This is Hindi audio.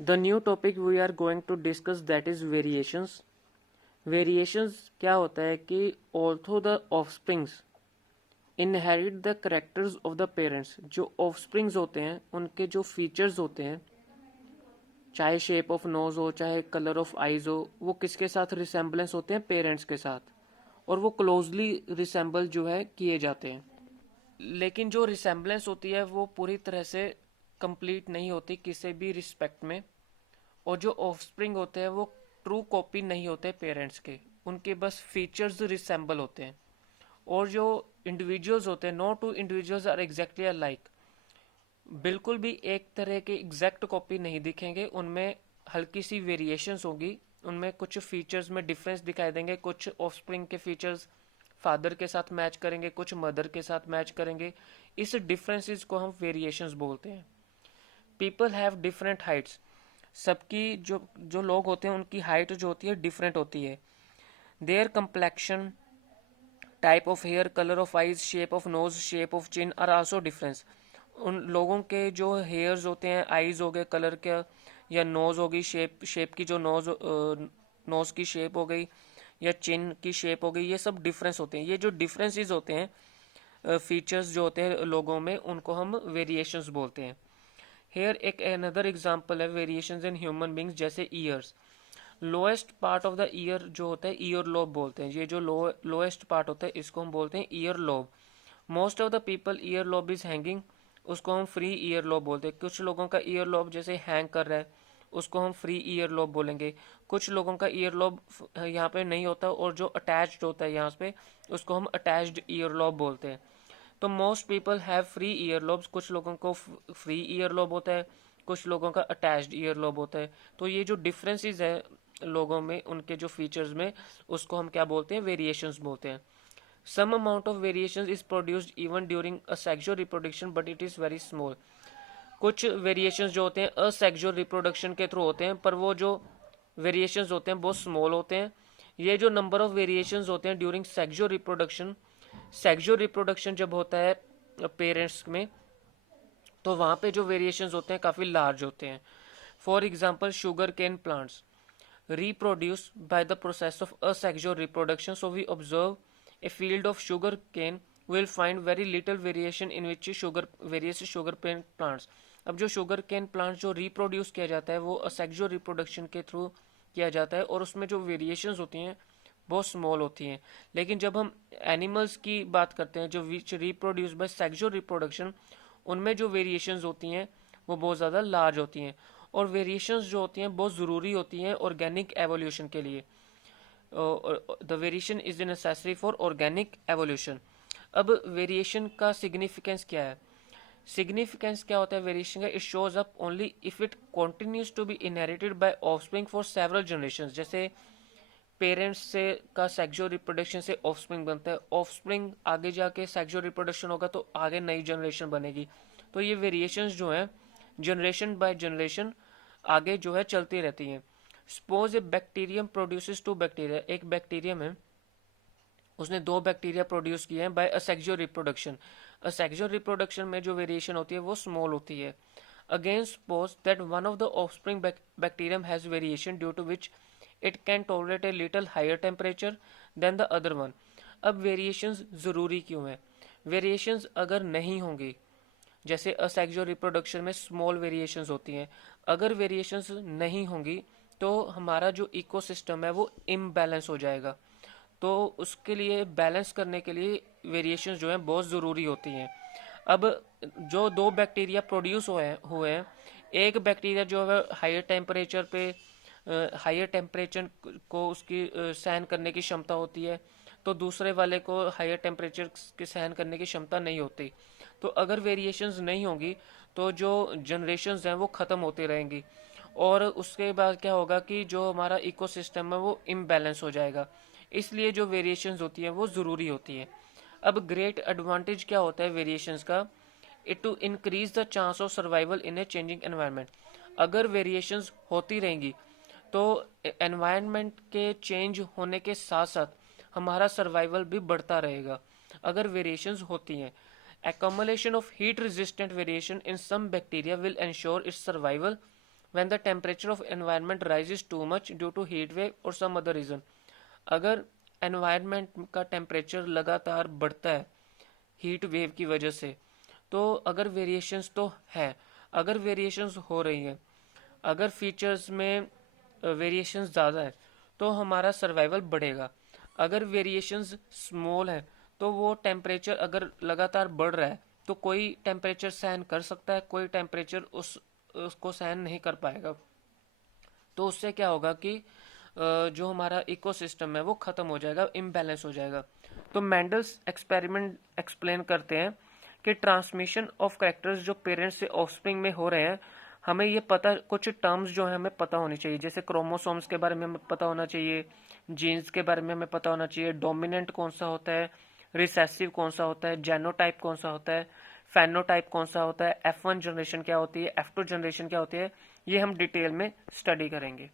The new topic we are going to discuss that is variations. Variations क्या होता है कि although the offsprings inherit the characters of the parents, जो offsprings होते हैं उनके जो features होते हैं, चाहे शेप ऑफ नोज हो चाहे कलर ऑफ आईज हो, वो किसके साथ रिसेम्बलेंस होते हैं? पेरेंट्स के साथ, और वो क्लोजली रिसेम्बल जो है किए जाते हैं। लेकिन जो रिसेम्बलेंस होती है वो पूरी तरह से कंप्लीट नहीं होती किसी भी रिस्पेक्ट में, और जो ऑफस्प्रिंग होते हैं वो ट्रू कॉपी नहीं होते पेरेंट्स के, उनके बस फीचर्स रिसेंबल होते हैं। और जो इंडिविजुअल्स होते हैं, no two individuals are exactly alike, बिल्कुल भी एक तरह के एग्जैक्ट कॉपी नहीं दिखेंगे, उनमें हल्की सी वेरिएशंस होगी, उनमें कुछ फीचर्स में डिफरेंस दिखाई देंगे। कुछ ऑफस्प्रिंग के फीचर्स फादर के साथ मैच करेंगे, कुछ मदर के साथ मैच करेंगे। इस डिफरेंसेस को हम वेरिएशंस बोलते हैं। पीपल हैव डिफरेंट हाइट्स, सबकी जो जो लोग होते हैं उनकी हाइट जो होती है डिफरेंट होती है। Their complexion, type of hair, colour of eyes, shape of nose, shape of chin are also difference. उन लोगों के जो हेयर्स होते हैं, आईज हो गए कलर का, या नोज होगी शेप की, जो नोज की शेप हो गई, या चिन की शेप हो गई, ये सब डिफरेंस होते हैं। ये जो डिफरेंसेस होते हैं, फीचर्स जो होते हैं लोगों में, उनको हम वेरिएशंस बोलते हैं। हेयर एक अनदर एग्जांपल है वेरिएशंस इन ह्यूमन बींग्स, जैसे years. Lowest part of the year जो होता है ईयर लोब बोलते हैं। ये जो लोएस्ट पार्ट होता है इसको हम बोलते हैं ear lobe. Most of the people ear lobe is hanging, उसको हम फ्री ईयर लोब बोलते हैं। कुछ लोगों का ईयर लोब जैसे हैंग कर रहा है, उसको हम फ्री ईयर लोब बोलेंगे। कुछ लोगों का ईयर लोब यहाँ पे नहीं होता, और जो अटैच्ड होता है यहाँ पे, उसको हम अटैच्ड ईयर लोब बोलते हैं। तो most people have free year lobes, कुछ लोगों को फ्री ईयर लोब होता है, कुछ लोगों का अटैच्ड ईयर लोब होता है। तो ये जो डिफरेंसेस है लोगों में, उनके जो फीचर्स में, उसको हम क्या बोलते हैं? वेरिएशंस बोलते हैं। Some amount of variations is produced even during asexual reproduction but it is very small. कुछ वेरिएशंस जो होते हैं असेक्सुअल रिप्रोडक्शन के थ्रू होते हैं, पर वो जो वेरिएशंस होते हैं बहुत स्मॉल होते हैं। ये जो नंबर ऑफ वेरिएशंस होते हैं during sexual reproduction, sexual reproduction जब होता है पेरेंट्स में, तो वहाँ पे जो वेरिएशंस होते हैं काफ़ी लार्ज होते हैं। For example sugarcane plants reproduce by the process of asexual reproduction. So we observe a field of sugar cane, will find very little variation in which various sugar cane plants. अब जो शुगर केन प्लांट जो रिप्रोड्यूस किया जाता है वो asexual रिप्रोडक्शन के थ्रू किया जाता है, और उसमें जो वेरिएशंस होती हैं बहुत स्मॉल होती हैं। लेकिन जब हम एनिमल्स की बात करते हैं जो विच रिप्रोड्यूस बाय सेक्सुअल रिप्रोडक्शन, उनमें जो वेरिएशंस होती हैं वो बहुत ज़्यादा लार्ज होती हैं। और वेरिएशंस जो होती हैं बहुत ज़रूरी होती हैं ऑर्गेनिक एवोल्यूशन के लिए। The variation is necessary for organic evolution. अब वेरिएशन का सिग्निफिकेंस क्या है? सिग्निफिकेंस क्या होता है वेरिएशन का? It shows up only if it continues to be inherited by offspring for several generations. जैसे पेरेंट्स से का सेक्सुअल रिप्रोडक्शन से ऑफस्प्रिंग बनता है, ऑफस्प्रिंग आगे जाके सेक्सुअल रिप्रोडक्शन होगा तो आगे नई जनरेशन बनेगी। तो ये वेरिएशंस जो हैं जनरेशन बाय जनरेशन आगे जो है चलती रहती हैं। Suppose a bacterium produces two bacteria, एक बैक्टीरियम है उसने दो बैक्टीरिया प्रोड्यूस किए हैं by asexual reproduction. Asexual reproduction में जो वेरिएशन होती है वो स्मॉल होती है। Again suppose that one of the offspring bacterium has variation due to which it can tolerate a little higher temperature than the other one. अब वेरिएशंस ज़रूरी क्यों है? वेरिएशंस अगर नहीं होंगी, जैसे असेक्सुअल रिप्रोडक्शन में स्मॉल वेरिएशंस होती हैं, अगर वेरिएशंस नहीं होंगी तो हमारा जो इकोसिस्टम है वो इम्बैलेंस हो जाएगा। तो उसके लिए बैलेंस करने के लिए वेरिएशंस जो हैं बहुत ज़रूरी होती हैं। अब जो दो बैक्टीरिया प्रोड्यूस हुए हैं, एक बैक्टीरिया जो है हायर टेम्परेचर पे, हायर टेम्परेचर को उसकी सहन करने की क्षमता होती है, तो दूसरे वाले को हायर टेम्परेचर के सहन करने की क्षमता नहीं होती। तो अगर वेरिएशंस नहीं होंगी तो जो जनरेशन्स हैं वो ख़त्म होती रहेंगी, और उसके बाद क्या होगा कि जो हमारा इकोसिस्टम है वो इम्बैलेंस हो जाएगा। इसलिए जो वेरिएशंस होती हैं वो ज़रूरी होती हैं। अब ग्रेट एडवांटेज क्या होता है वेरिएशंस का? It to increase the chance of survival in a changing environment. अगर वेरिएशंस होती रहेंगी तो एनवायरनमेंट के चेंज होने के साथ साथ हमारा सर्वाइवल भी बढ़ता रहेगा अगर वेरिएशंस होती हैं। Accumulation of heat resistant variation in some bacteria will ensure its survival when the temperature of environment rises too much due to heat wave और सम अदर रीजन। अगर एनवायरनमेंट का टेम्परेचर लगातार बढ़ता है हीट वेव की वजह से, तो अगर वेरिएशंस तो है, अगर वेरिएशंस हो रही है, अगर फीचर्स में वेरिएशंस ज़्यादा है तो हमारा सर्वाइवल बढ़ेगा। अगर वेरिएशंस स्मॉल है तो वो टेम्परेचर अगर लगातार बढ़ रहा है तो कोई टेम्परेचर सहन कर सकता है, कोई टेम्परेचर उसको सहन नहीं कर पाएगा। तो उससे क्या होगा कि जो हमारा इकोसिस्टम है वो खत्म हो जाएगा, इम्बैलेंस हो जाएगा। तो मेंडल्स एक्सपेरिमेंट एक्सप्लेन करते हैं कि ट्रांसमिशन ऑफ कैरेक्टर्स जो पेरेंट्स से ऑफस्प्रिंग में हो रहे हैं, हमें ये पता, कुछ टर्म्स जो है हमें पता होनी चाहिए, जैसे क्रोमोसोम्स के बारे में हमें पता होना चाहिए, जीन्स के बारे में हमें पता होना चाहिए, डोमिनेंट कौन सा होता है, रिसेसिव कौन सा होता है, जेनोटाइप कौन सा होता है, फेनोटाइप कौन सा होता है, F1 जनरेशन क्या होती है, F2 जनरेशन क्या होती है, ये हम डिटेल में स्टडी करेंगे।